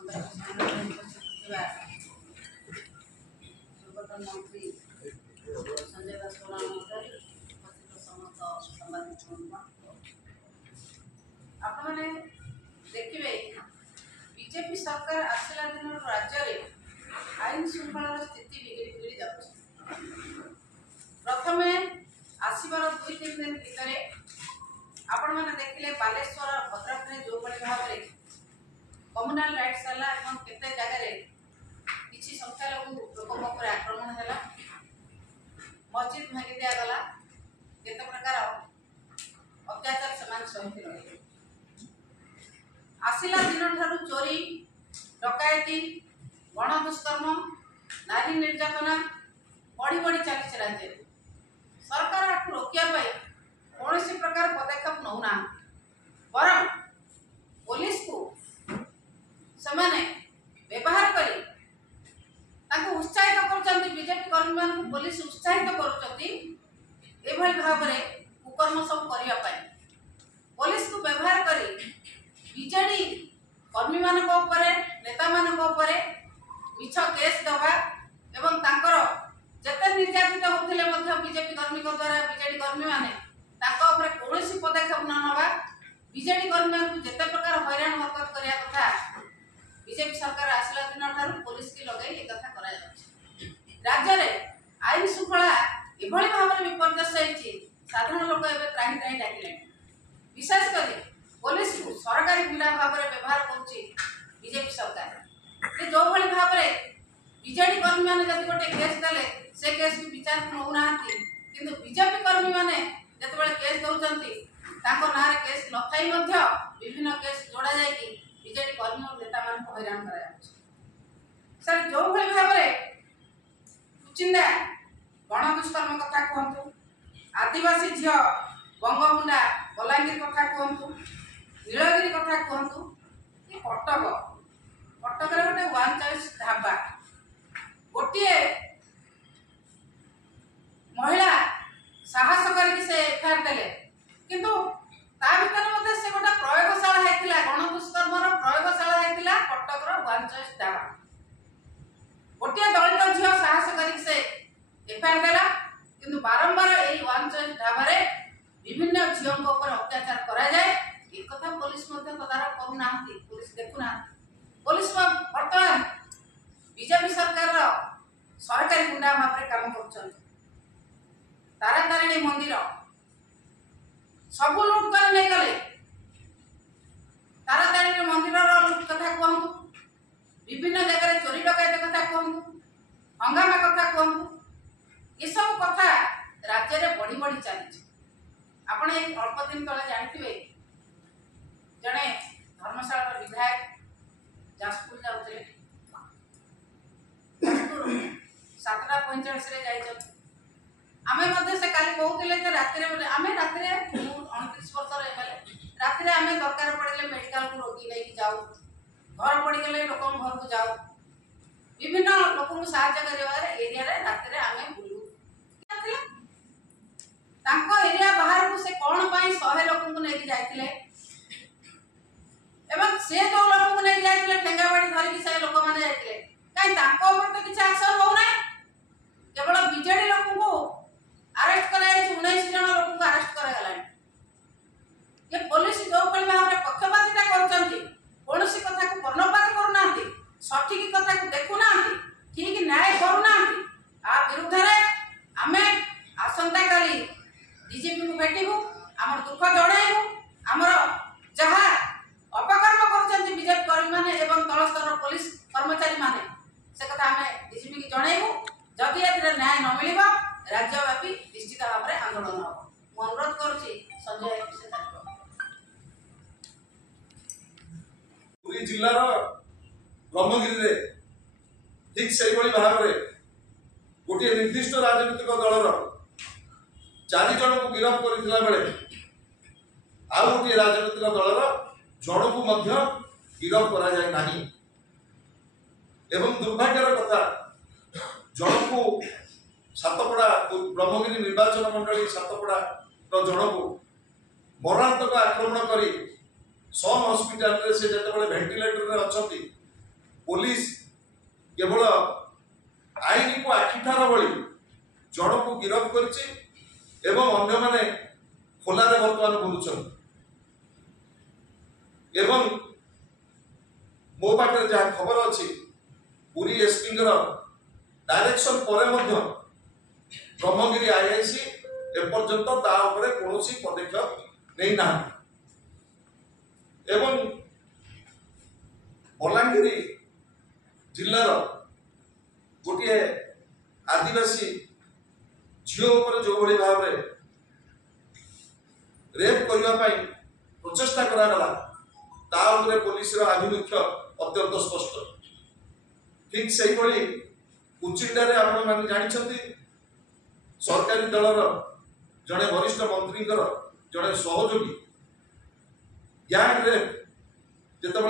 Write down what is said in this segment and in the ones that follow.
पूर्वतन मंत्री संजय दास महोदय उपस्थित समस्त सांबादिक आपने देखिए बीजेपी सरकार आसला दिन राज्य में आईन श्रृंखला स्थिति बिगड़ी बिगड़ी जाऊँ प्रथम आसबार 2-3 दिन भितर आपण मैंने देखिले बालेश्वर भद्रक में जो भाव में कम्युनाल राइट्स है केते जगह किसी संख्यालघु लोकों पर आक्रमण है मस्जिद भांगी दिगला केते प्रकार अत्याचार से सहित रहे आसला दिन ठारू चोरी डकायती गण दुष्कर्म नारी निर्यातना बढ़ी बढ़ी चली राज्य सरकार आपको रोकने कौन सी प्रकार पदक्षेप नौना बरं पुलिस को समाने व्यवहार करी उत्साहित कर बीजेपी कर्मी मान पुलिस उत्साहित कर भाव में कुकर्म सब करने पुलिस को व्यवहार करी बीजेडी कर्मी मान नेता मान मिछ केस दबा एवं तांकर जते निर्यातित होते बीजेपी कर्मी द्वारा बीजेडी कर्मी माने कौन पदक्षेप न नवा बीजेडी कर्मी को जिते प्रकार हैरान हरकत करने कथा बीजेपी सरकार आसला दिन ठार पुलिस की लगे ये कथा करा राज्य में आईन श्रृंखला एभली भाव में विपर्यस्त होती साधारण लोक त्राही त्राही डाकिले विशेषकर पुलिस को सरकारी गुंडा भाव में व्यवहार करुच्ची बीजेपी सरकार जो भाई भाव में बीजेडी कर्मी मैंने जब गोटे केस देले से केस भी विचार को नौना कि बीजेपी कर्मी मैंने जिते केस दौरान ना केस न थी विभिन्न केस जोड़ा जाए बीजेडी कर्मी और नेता मान हैरान कर जो भाई भाव में कुचिंदा गण दुष्कर्म कथा कहतु आदिवासी झील बंगमुंडा बलांगीर कथा कहतु नीलगिरी कथा कहतु कटक कटक गोटे 1 चॉइस ढाबा गोटे महिला साहस करके से एफआईआर देले किंतु ता भीतर से गोटे प्रयोगशाला होता गण दुष्कर्म प्रयोगशाला होता कटकर 1 चॉइस ढाबा गोटे दलित झील साहस करके से एफआईआर देला किंतु बारंबार यही 1 चॉइस ढाबा विभिन्न झीलों ऊपर अत्याचार करा जाए एक कथा पुलिस तदारख करूना पुलिस देखुना पुलिस बर्तमान बीजेपी सरकार सरकारी गुंडा भाव में काम कर तारातारिणी मंदिर सबू लुट कर नहीं गले तारातारिणी मंदिर लुट कथा कहतु विभिन्न जगह चोरी डकायत कथा कहतु हंगामा कथा कहतु ये सब कथा राज्य में बढ़ी बढ़ी चली आपण एक अल्प दिन तले जानते जड़े धर्मशाला विधायक जाजपुर जाते 7:45 आमे मध्य से काली कहते राति आमे राति 29 वर्ष राति आमे दरकार पड़े मेडिकल को रोगी लेके जाऊ घर पड़ गले लोक घर को जाऊ विभिन्न लोक को साहाय्य कर एरिया राति आमे बुलू एरिया बाहर को से कौन पाई 100 लोक को लेके जाइतिले एवं से जो लोक को लेके जाइतिले ठेंगाबाड़ी धरिक से लोक माने जाइतिले काई तांको ऊपर तो किछ एक्शन हो ना केवल बीजेडी लोक को अरेस्ट करा 19 जन लोक को अरेस्ट करा गला ये पुलिस जो भाई भाव में पक्षपातिता करचंती कोनसी कथा को कर्णपात करूना सठिक कथा को देखुना ठीक न्याय करूना आ विरुद्ध रे आमे आसंता काली डीजीपी को भेटबू आमर दुख जणाइबू आमर जहा अपकर्म करचंती बीजेपी कर्मी माने एवं तल स्तर पुलिस कर्मचारी माने से कथा हमें डीजीपी की जणाइबू जदि एतिर न्याय न मिलिबा राज्यव्यापी निश्चित भाव में आंदोलन हम अनुरोध करुच्ची संजय पुरी जिल्लार ब्रह्मगिरी ठीक से भाव में गोटे निर्दिष्ट राजनीतिक दलर 4 जन को गिरफ्त करथिला बेले आ गोटे राजनीतिक दलर जन को गिरफ्त करा जाय नाही एवं दुर्भाग्यर कथा जन को सातपड़ा ब्रह्मगिरी निर्वाचन मंडली सातपड़ा जन को मरणांतक आक्रमण करी सम हस्पिटाल से जिते भेंटिलेटर अच्छा पुलिस केवल आईन को आखिठार भली जन को गिरफ्त कर अन्य माने खोलारे बर्तमान बुलुछन एवं मो पाखे जहाँ खबर अच्छी पुरी एसपी डायरेक्शन पर ब्रह्मगिरी आईआईसी एपर्यंत कौन पदक्षेप नहीं ना एवं बलांगीर जिलार गोटे आदिवासी झील जो भाई भाव में रेप करने प्रचेषा करागला पुलिस आभिमुख्य अत्यंत स्पष्ट ठीक से कुचिंडा आपण मैंने जानते सरकारी दलर जड़े वरिष्ठ मंत्री जड़े सहयोगी गैंग रेप जिते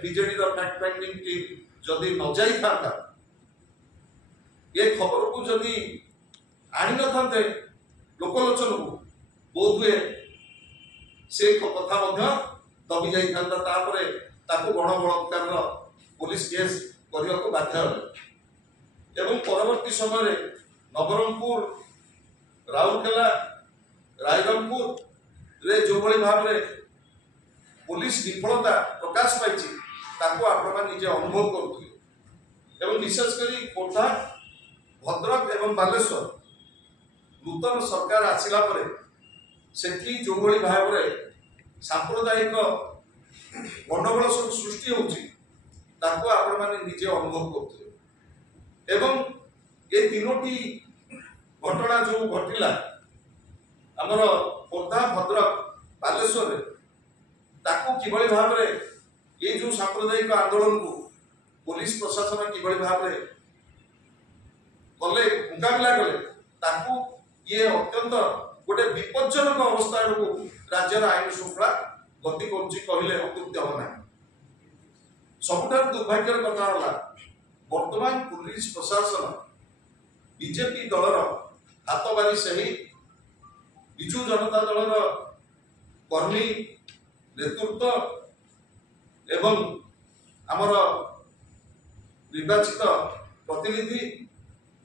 बीजेडी फैक्ट फाइंडिंग टीम जदि न जाई था ये खबर को जदि आनी न था लोकलोचन को बोध हुए से कथा दबी जाता गण बलात्कार पुलिस केस करने को बाध्य एवं परवर्ती समय नवरंगपुर राउरकेला रायरंगपुर रे जो भाई भाव में पुलिस विफलता प्रकाश पाई आपण निजे अनुभव करुले एवं विशेषकर खोर्धा भद्रक एवं बालेश्वर नूतन सरकार आसिला परे सेठी जो भाई भाव में सांप्रदायिक गंडगोल सब सृष्टि होची आपण माने निजे अनुभव करते एवं ये तीनोटी घटना जो घटिला आमर खोर्धा भद्रक बालेश्वर ताकू किभली भाव में ये जो सांप्रदायिक आंदोलन को पुलिस प्रशासन किभली भाव में कले मुकाबला कले ताकू ये अत्यंत गोटे विपज्जनक अवस्था को राज्यर आईन श्रृंखला गति कहले अत्युक्ति हम ना सबुठार दुर्भाग्यर कथा है वर्तमान पुलिस प्रशासन बीजेपी दलर हाथ बारी से विजु जनता दलर कर्मी नेतृत्व एवं आमर निर्वाचित प्रतिनिधि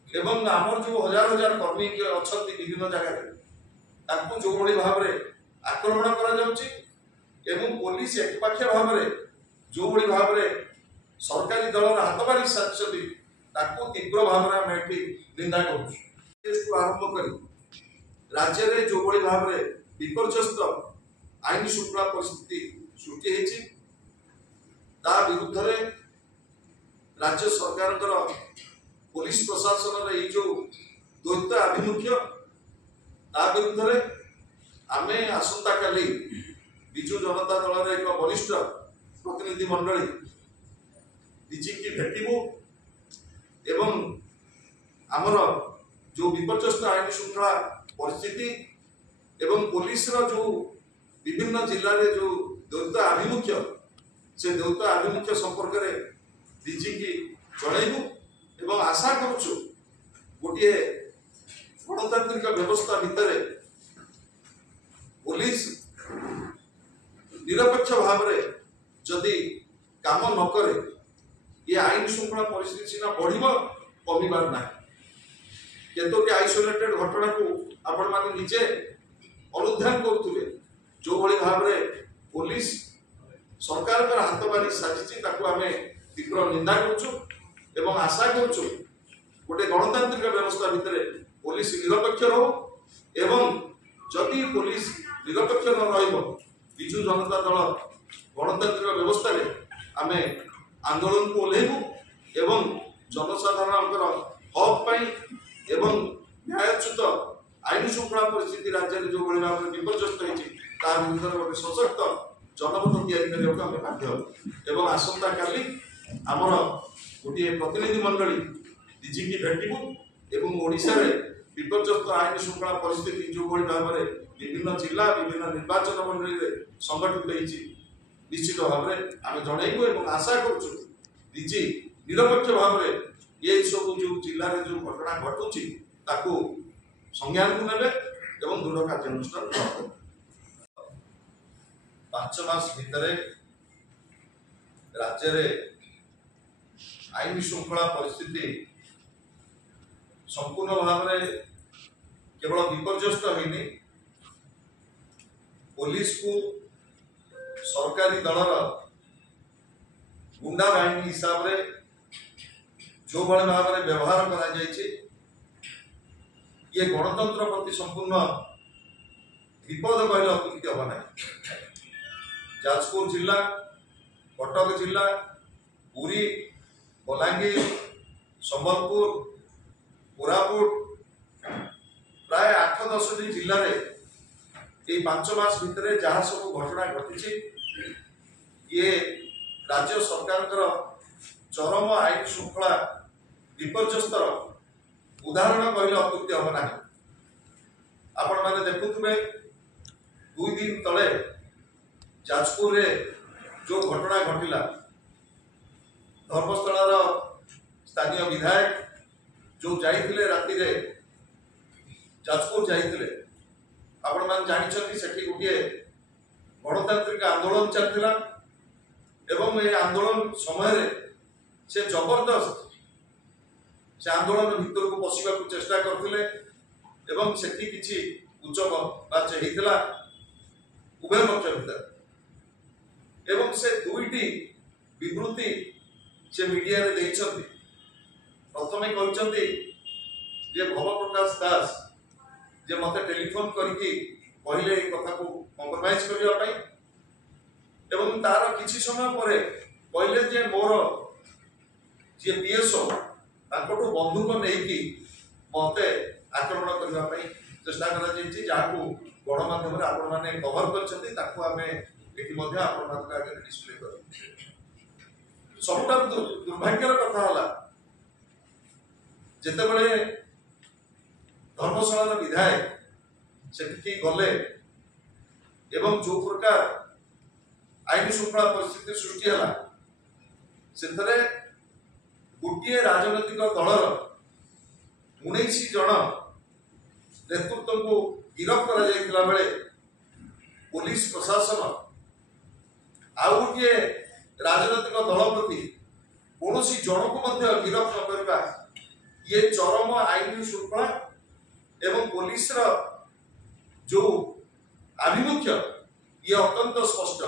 एवं आमर जो हजार हजार कर्मी अच्छा विभिन्न जगह जो भाई भाव में आक्रमण कर पुलिस एकपाखिया भाव में जो भाई भाव में सरकारी दलर हाथ बारी साजिशति तीव्र भाव में आम ये निंदा कर आरंभ कर राज्य में जो भाई भाव में विपर्यस्त आईन श्रृंखला परिस्थिति सृष्टि विरुद्ध राज्य सरकार पुलिस प्रशासन ये जो द्वैत आभिमुख्य विरुद्ध आम आसंता काली विजु जनता दल एक वरिष्ठ प्रतिनिधि मंडली डीजी की भेटू एवं आमर जो विपर्यस्त आईन श्रृंखला परिस्थिति एवं पुलिस जो विभिन्न जिले में जो द्वैत आभिमुख्य से द्वैत आभिमुख्य संपर्क में डीजी की जनइबू एवं आशा करुचु गोटे गणतांत्रिक व्यवस्था भितर पुलिस निरपेक्ष भाव में जदि काम न करे ये आईन श्रृंखला परिस्थिति सीना बढ़ कमिबार ना केतोटी आइसोलेटेड घटना को आपण माने निजे अनुध्यान करुले जो भाई भाव में पुलिस सरकार पर हाथ मारी साजिची आम तीव्र निंदा करुचु आशा करुचु गोटे गणतांत्रिक व्यवस्था भितर पुलिस निरपेक्ष रहो एवं जदि पुलिस निरपेक्ष न रहिबो विजु जनता दल गणतांत्रिक व्यवस्था रे आमे आंदोलन को ओल्हेबू एवं जनसाधारण हक पाई एवं न्यायोचित आईन श्रृंखला परिस्थिति राज्य में जो भाई भाव में विपर्यस्त विरुद्ध गोटे सशक्त जनपद या बाध्य एवं आसंता काली आमर गोटे प्रतिनिधि मंडली डीजी की भेटू एवं ओडिशा रे विपर्यस्त आईन श्रृंखला परिस्थिति जो भाई भाव में विभिन्न जिला विभिन्न निर्वाचन मंडली रे संगठित होती निश्चित भाव में आम जनइबू और आशा करुचु डीजी निरपेक्ष भाव में ये सब जो जिले में जो घटना घटुची संज्ञान को नेबे एवं दृढ़ कार्यानुष्ठान ग्रहण 5 मास भितर राज्य रे आईन श्रृंखला परिस्थिति संपूर्ण भाव में केवल विपर्यस्त होनी पुलिस को सरकारी दलर गुंडा बाहिनी हिसाब रे जो भाव में व्यवहार करा ये गणतंत्र प्रति संपूर्ण विपद कहले अत्युक्ति हम ना। जाजपुर जिला, कटक जिला, पुरी, बलांगीर, संबलपुर, कोरापुट प्राय 8-10 जिले में 5 मास भितर जहाँ सब घटना घटी ये राज्य सरकार चरम आईन श्रृंखला विपर्यस्तर उदाहरण कहले अत्युक्ति हम ना। आपण मैंने देखुवे 2 दिन तले जाजपुर रे जो घटना घटिला धर्मस्थल स्थानीय विधायक जो जाइथिले राति रे जाजपुर जाइथिले आपण मान जानिछथि सेठी गोटे गणतांत्रिक आंदोलन चलथिला एवं ए आंदोलन समय रे से जबरदस्त से आंदोलन भीतर को पशिबा को चेष्टा करथिले एवं सेठी किछि उच्चबाच हेतिला उभय पक्ष भीतर एवं से दुईटी विवृत्ति से मीडिया रे देइछथि। प्रथमे कहउछथि जे भव प्रकाश दास जे मते टेलीफोन करके कहले ए कथा को कंप्रोमाइज करिया पई एवं तार किछि समय परे कहले जे मोर जे पीएसओ ताकटो बंदूक नेकी मते आक्रमण करबा पई चेष्टा करा जेछि जाकू गणमाध्यम रे आपण माने कवर करछथि ताकू आमे एठी मध्ये आपण मानक आगे डिस्प्ले कर। सबटा दुर्भाग्यर कथा होला जेते बेले धर्मशाला विधायक सेठी गले एवं जो प्रकार आईन श्रृंखला परिस्थिति सृष्टि होला सेथरे गोटे राजनैतिक दलर 19 जन नेतृत्व को गिरफ्त करा जायतिला बेले पुलिस प्रशासन आउ गोटे राजनैतिक दल प्रति कौन जन को गिरफ्त न करवा ये चरम आईन श्रृंखला एवं पुलिस जो आभिमुख्य ये अत्यंत स्पष्ट।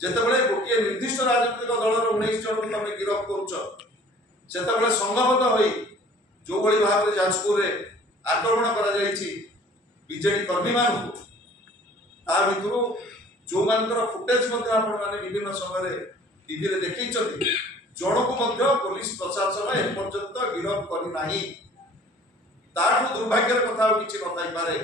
जेतेबेले गोटे निर्दिष्ट राजनीतिक दलर 19 जन को तुम गिरफ्त कर संघबद्ध हो जो भाई भाव में जाजपुर रे आक्रमण करा जायछि बीजेडी कर्मी मान भर जो मानकर फुटेज विभिन्न समय टीवी रे देखी जन को पुलिस प्रशासन एपर्यंत गिरफ्त करना दुर्भाग्यर कथा किसी न पारे।